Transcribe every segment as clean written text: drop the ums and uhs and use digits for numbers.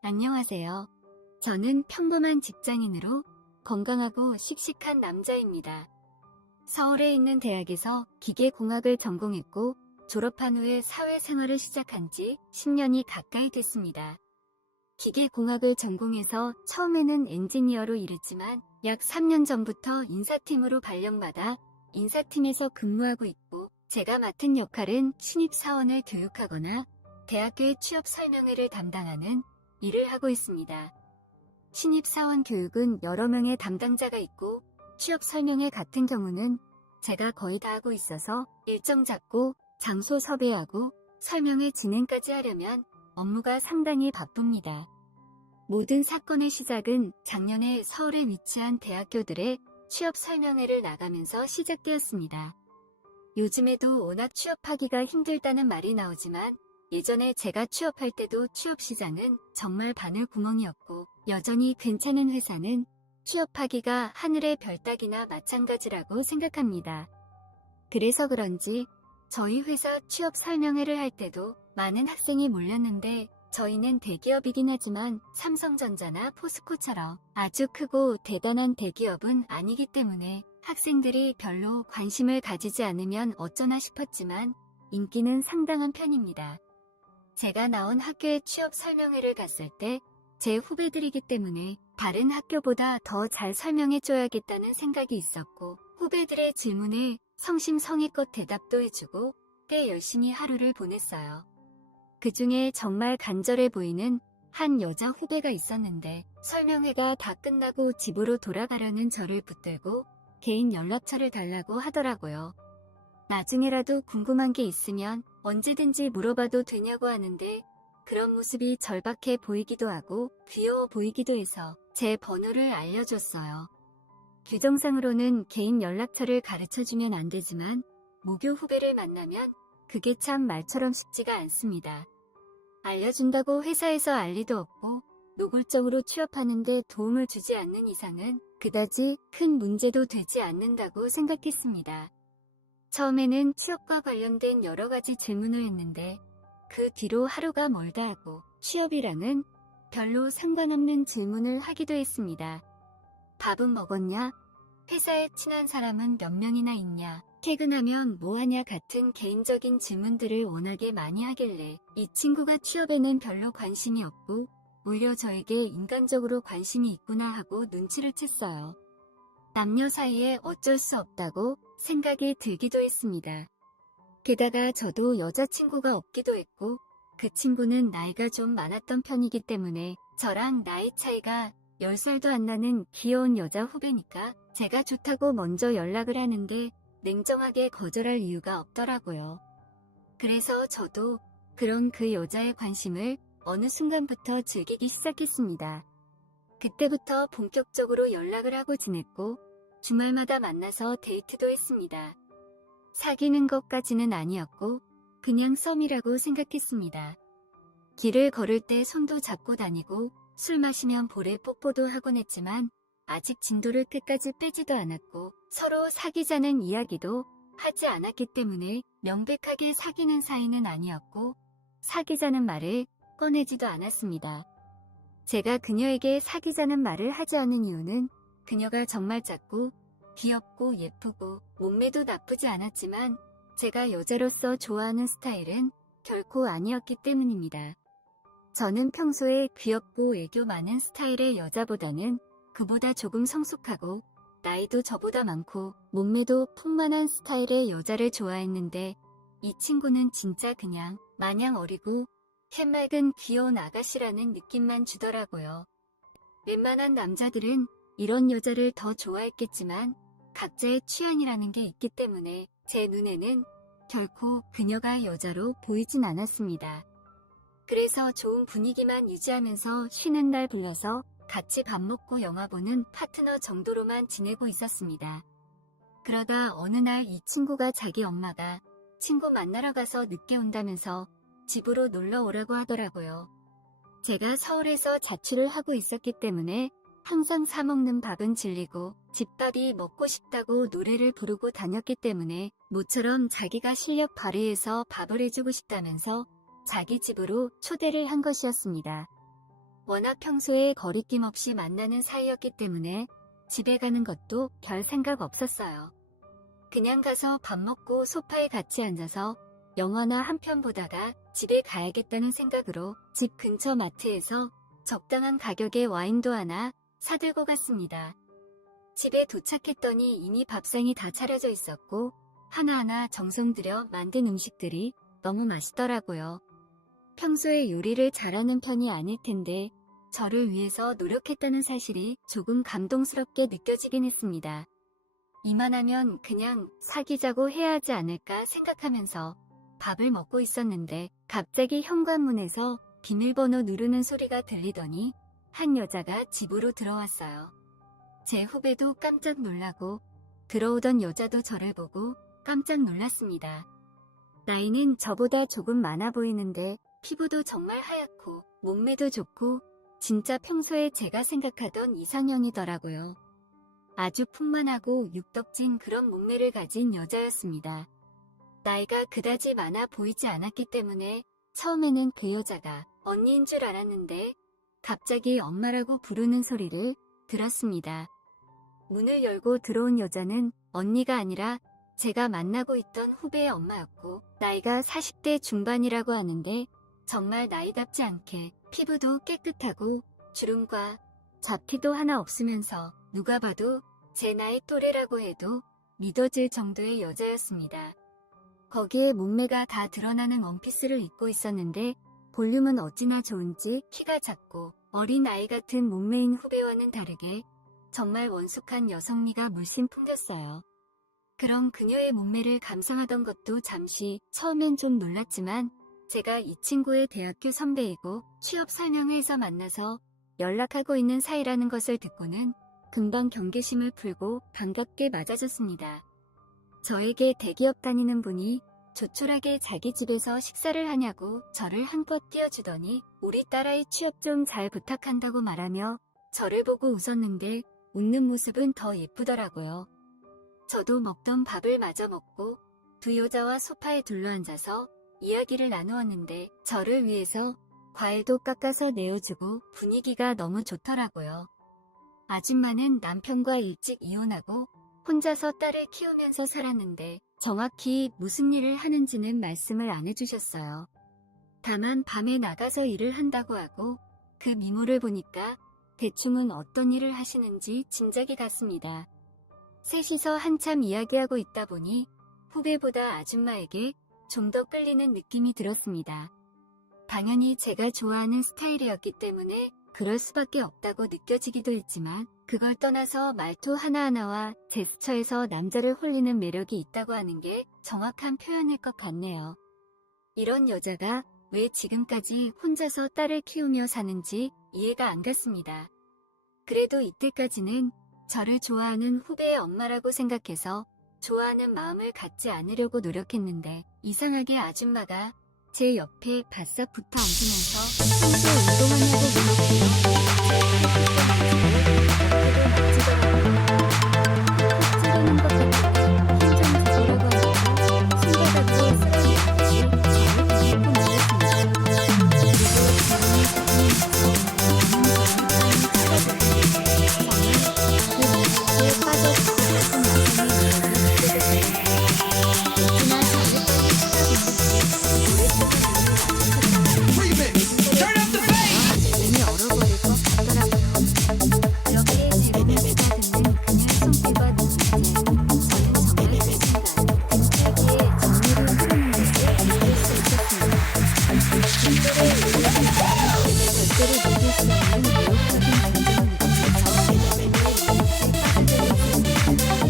안녕하세요. 저는 평범한 직장인으로 건강하고 씩씩한 남자입니다. 서울에 있는 대학에서 기계공학을 전공했고 졸업한 후에 사회생활을 시작한 지 10년이 가까이 됐습니다. 기계공학을 전공해서 처음에는 엔지니어로 일했지만 약 3년 전부터 인사팀으로 발령받아 인사팀에서 근무하고 있고, 제가 맡은 역할은 신입사원을 교육하거나 대학교의 취업 설명회를 담당하는 일을 하고 있습니다. 신입사원 교육은 여러 명의 담당자가 있고, 취업 설명회 같은 경우는 제가 거의 다 하고 있어서 일정 잡고 장소 섭외하고 설명회 진행까지 하려면 업무가 상당히 바쁩니다. 모든 사건의 시작은 작년에 서울에 위치한 대학교들의 취업 설명회를 나가면서 시작되었습니다. 요즘에도 워낙 취업하기가 힘들다는 말이 나오지만 예전에 제가 취업할 때도 취업 시장은 정말 바늘구멍이었고, 여전히 괜찮은 회사는 취업하기가 하늘의 별 따기나 마찬가지라고 생각합니다. 그래서 그런지 저희 회사 취업 설명회를 할 때도 많은 학생이 몰렸는데, 저희는 대기업이긴 하지만 삼성전자나 포스코처럼 아주 크고 대단한 대기업은 아니기 때문에 학생들이 별로 관심을 가지지 않으면 어쩌나 싶었지만 인기는 상당한 편입니다. 제가 나온 학교에 취업 설명회를 갔을 때 제 후배들이기 때문에 다른 학교보다 더 잘 설명해줘야겠다는 생각이 있었고, 후배들의 질문에 성심성의껏 대답도 해주고 꽤 열심히 하루를 보냈어요. 그 중에 정말 간절해 보이는 한 여자 후배가 있었는데, 설명회가 다 끝나고 집으로 돌아가려는 저를 붙들고 개인 연락처를 달라고 하더라고요. 나중에라도 궁금한 게 있으면 언제든지 물어봐도 되냐고 하는데, 그런 모습이 절박해 보이기도 하고 귀여워 보이기도 해서 제 번호를 알려줬어요. 규정상으로는 개인 연락처를 가르쳐주면 안 되지만 모교 후배를 만나면 그게 참 말처럼 쉽지가 않습니다. 알려준다고 회사에서 알 리도 없고 노골적으로 취업하는데 도움을 주지 않는 이상은 그다지 큰 문제도 되지 않는다고 생각했습니다. 처음에는 취업과 관련된 여러 가지 질문을 했는데, 그 뒤로 하루가 멀다 하고 취업이랑은 별로 상관없는 질문을 하기도 했습니다. 밥은 먹었냐? 회사에 친한 사람은 몇 명이나 있냐? 퇴근하면 뭐하냐? 같은 개인적인 질문들을 워낙에 많이 하길래 이 친구가 취업에는 별로 관심이 없고 오히려 저에게 인간적으로 관심이 있구나 하고 눈치를 챘어요. 남녀 사이에 어쩔 수 없다고 생각이 들기도 했습니다. 게다가 저도 여자친구가 없기도 했고, 그 친구는 나이가 좀 많았던 편이기 때문에 저랑 나이 차이가 10살도 안 나는 귀여운 여자 후배니까 제가 좋다고 먼저 연락을 하는데 냉정하게 거절할 이유가 없더라고요. 그래서 저도 그런 그 여자의 관심을 어느 순간부터 즐기기 시작했습니다. 그때부터 본격적으로 연락을 하고 지냈고 주말마다 만나서 데이트도 했습니다. 사귀는 것까지는 아니었고 그냥 썸이라고 생각했습니다. 길을 걸을 때 손도 잡고 다니고 술 마시면 볼에 뽀뽀도 하곤 했지만 아직 진도를 끝까지 빼지도 않았고 서로 사귀자는 이야기도 하지 않았기 때문에 명백하게 사귀는 사이는 아니었고 사귀자는 말을 꺼내지도 않았습니다. 제가 그녀에게 사귀자는 말을 하지 않은 이유는 그녀가 정말 작고 귀엽고 예쁘고 몸매도 나쁘지 않았지만 제가 여자로서 좋아하는 스타일은 결코 아니었기 때문입니다. 저는 평소에 귀엽고 애교 많은 스타일의 여자보다는 그보다 조금 성숙하고 나이도 저보다 많고 몸매도 풍만한 스타일의 여자를 좋아했는데, 이 친구는 진짜 그냥 마냥 어리고 해맑은 귀여운 아가씨라는 느낌만 주더라고요. 웬만한 남자들은 이런 여자를 더 좋아했겠지만 각자의 취향이라는 게 있기 때문에 제 눈에는 결코 그녀가 여자로 보이진 않았습니다. 그래서 좋은 분위기만 유지하면서 쉬는 날 불러서 같이 밥 먹고 영화 보는 파트너 정도로만 지내고 있었습니다. 그러다 어느 날 이 친구가 자기 엄마가 친구 만나러 가서 늦게 온다면서 집으로 놀러 오라고 하더라고요. 제가 서울에서 자취를 하고 있었기 때문에 항상 사먹는 밥은 질리고 집밥이 먹고 싶다고 노래를 부르고 다녔기 때문에 모처럼 자기가 실력 발휘해서 밥을 해주고 싶다면서 자기 집으로 초대를 한 것이었습니다. 워낙 평소에 거리낌 없이 만나는 사이였기 때문에 집에 가는 것도 별 생각 없었어요. 그냥 가서 밥 먹고 소파에 같이 앉아서 영화나 한 편 보다가 집에 가야겠다는 생각으로 집 근처 마트에서 적당한 가격의 와인도 하나 사들고 갔습니다. 집에 도착했더니 이미 밥상이 다 차려져 있었고 하나하나 정성 들여 만든 음식들이 너무 맛있더라고요. 평소에 요리를 잘하는 편이 아닐 텐데 저를 위해서 노력했다는 사실이 조금 감동스럽게 느껴지긴 했습니다. 이만하면 그냥 사귀자고 해야 하지 않을까 생각하면서 밥을 먹고 있었는데 갑자기 현관문에서 비밀번호 누르는 소리가 들리더니 한 여자가 집으로 들어왔어요. 제 후배도 깜짝 놀라고 들어오던 여자도 저를 보고 깜짝 놀랐습니다. 나이는 저보다 조금 많아 보이는데 피부도 정말 하얗고 몸매도 좋고 진짜 평소에 제가 생각하던 이상형이더라고요. 아주 풍만하고 육덕진 그런 몸매를 가진 여자였습니다. 나이가 그다지 많아 보이지 않았기 때문에 처음에는 그 여자가 언니인 줄 알았는데 갑자기 엄마라고 부르는 소리를 들었습니다. 문을 열고 들어온 여자는 언니가 아니라 제가 만나고 있던 후배의 엄마였고 나이가 40대 중반이라고 하는데 정말 나이답지 않게 피부도 깨끗하고 주름과 잡티도 하나 없으면서 누가 봐도 제 나이 또래라고 해도 믿어질 정도의 여자였습니다. 거기에 몸매가 다 드러나는 원피스를 입고 있었는데 볼륨은 어찌나 좋은지 키가 작고 어린 아이 같은 몸매인 후배와는 다르게 정말 원숙한 여성미가 물씬 풍겼어요. 그런 그녀의 몸매를 감상하던 것도 잠시 처음엔 좀 놀랐지만 제가 이 친구의 대학교 선배이고 취업 설명회에서 만나서 연락하고 있는 사이라는 것을 듣고는 금방 경계심을 풀고 반갑게 맞아줬습니다. 저에게 대기업 다니는 분이 조촐하게 자기 집에서 식사를 하냐고 저를 한껏 띄워주더니 우리 딸아이 취업 좀 잘 부탁한다고 말하며 저를 보고 웃었는데 웃는 모습은 더 예쁘더라고요. 저도 먹던 밥을 마저 먹고 두 여자와 소파에 둘러앉아서 이야기를 나누었는데 저를 위해서 과일도 깎아서 내어주고 분위기가 너무 좋더라고요. 아줌마는 남편과 일찍 이혼하고 혼자서 딸을 키우면서 살았는데 정확히 무슨 일을 하는지는 말씀을 안 해주셨어요. 다만 밤에 나가서 일을 한다고 하고 그 미모를 보니까 대충은 어떤 일을 하시는지 짐작이 갔습니다. 셋이서 한참 이야기하고 있다 보니 후배보다 아줌마에게 좀 더 끌리는 느낌이 들었습니다. 당연히 제가 좋아하는 스타일이었기 때문에 그럴 수밖에 없다고 느껴지기도 했지만 그걸 떠나서 말투 하나하나와 제스처에서 남자를 홀리는 매력이 있다고 하는 게 정확한 표현일 것 같네요. 이런 여자가 왜 지금까지 혼자서 딸을 키우며 사는지 이해가 안 갔습니다. 그래도 이때까지는 저를 좋아하는 후배의 엄마라고 생각해서 좋아하는 마음을 갖지 않으려고 노력했는데 이상하게 아줌마가 제 옆에 바싹 붙어 앉으면서 평소에 운동하냐고 찌르는 것 같았지. 힘좀 주시라고 하니까 손바닥으로 쓰러지듯이 저를 붙잡고 말렸습니다. 그리고 저는 빠져 죽고 싶은 마음이 눈이 얼어버릴 것 같더라고요. 이렇게 제 고민을 다듬는 그녀의 손길과 눈빛에 저는 정말 그 순간 근처에 정리를 흐르는 것을 느낄 수 있었습니다. 눈물을 절대로 믿을 수 없는 매혹적인 감정을 느끼면서 제 눈물을 빠져들고 있었습니다.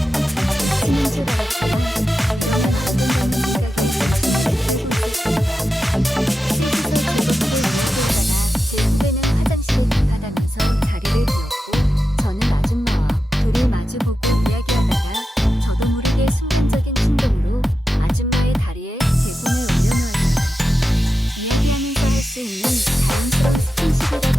치는 줄 알았지만 그러면 안 된다는 생각이 제 후배는 화장실에 급하다면서 자리를 비웠고 저는 아줌마와 둘이 마주보고 이야기하다가 저도 모르게 순간적인 충동으로 아줌마의 다리에 제 손을 올려놓았어요. 이야기하면서 할 수 있는 자연스러운 스킨십이라고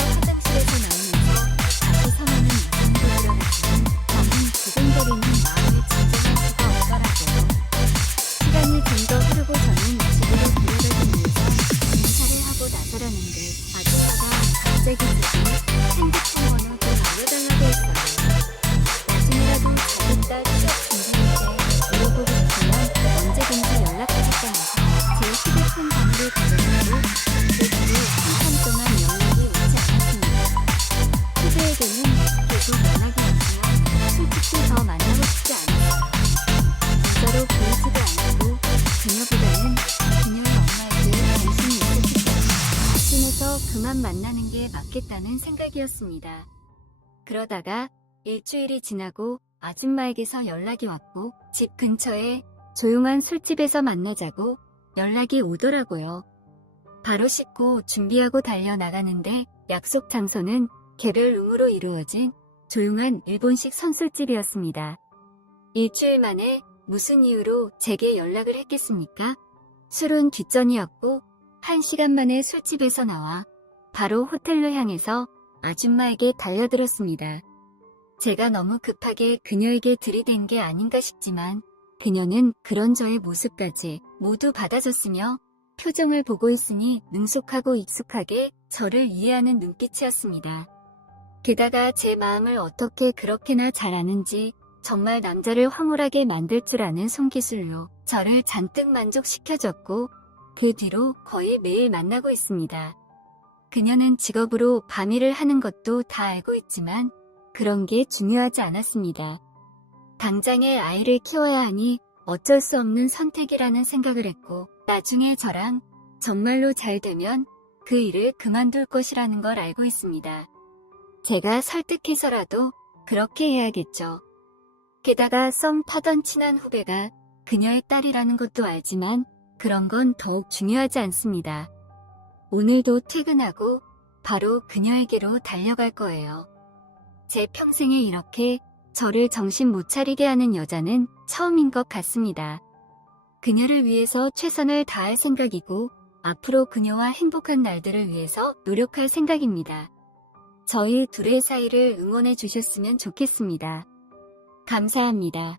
화장실에서 나오면서 다시 선언은 이상으로 들어갔지만 저는 두근거리는 마음을 진정할 수가 없더라고요. 시간이 좀 더 흐르고 저는 집으로 돌아가기 위해서 인사를 하고 나서라는데 아줌마가 갑자기 저에게 핸드폰 번호 좀 알려달라고 했어요. 나중에라도 자기 딸 취업 준비할 때 물어보고 싶으면 언제든지 연락하겠다면서 제 휴대폰 번호를 가져갔고 그 뒤로 한참 동안 연락이 오지 않았습니다. 후배에게는 계속 연락이 왔지만 솔직히 더 만나고 싶지 않았어요. 진짜로 보이지도 않았고 그녀보다는 그녀의 엄마에게 관심이 있었기 때문에 이쯤에서 그만 만나는 게 맞겠다는 생각이었습니다. 그러다가 일주일이 지나고 아줌마에게서 연락이 왔고 집 근처에 조용한 술집에서 만나자고 연락이 오더라고요. 바로 씻고 준비하고 달려나가는데 약속 장소는 개별 룸으로 이루어진 조용한 일본식 선술집이었습니다. 일주일 만에 무슨 이유로 제게 연락을 했겠습니까? 술은 뒷전이었고 1시간 만에 술집에서 나와 바로 호텔로 향해서 아줌마에게 달려들었습니다. 제가 너무 급하게 그녀에게 들이댄 게 아닌가 싶지만 그녀는 그런 저의 모습까지 모두 받아줬으며 표정을 보고 있으니 능숙하고 익숙하게 저를 이해하는 눈빛이었습니다. 게다가 제 마음을 어떻게 그렇게나 잘 아는지 정말 남자를 황홀하게 만들 줄 아는 손기술로 저를 잔뜩 만족시켜줬고 그 뒤로 거의 매일 만나고 있습니다. 그녀는 직업으로 밤일을 하는 것도 다 알고 있지만 그런 게 중요하지 않았습니다. 당장에 아이를 키워야 하니 어쩔 수 없는 선택이라는 생각을 했고 나중에 저랑 정말로 잘 되면 그 일을 그만둘 것이라는 걸 알고 있습니다. 제가 설득해서라도 그렇게 해야겠죠. 게다가 썸 타던 친한 후배가 그녀의 딸이라는 것도 알지만 그런 건 더욱 중요하지 않습니다. 오늘도 퇴근하고 바로 그녀에게로 달려갈 거예요. 제 평생에 이렇게 저를 정신 못 차리게 하는 여자는 처음인 것 같습니다. 그녀를 위해서 최선을 다할 생각이고 앞으로 그녀와 행복한 날들을 위해서 노력할 생각입니다. 저희 둘의 사이를 응원해 주셨으면 좋겠습니다. 감사합니다.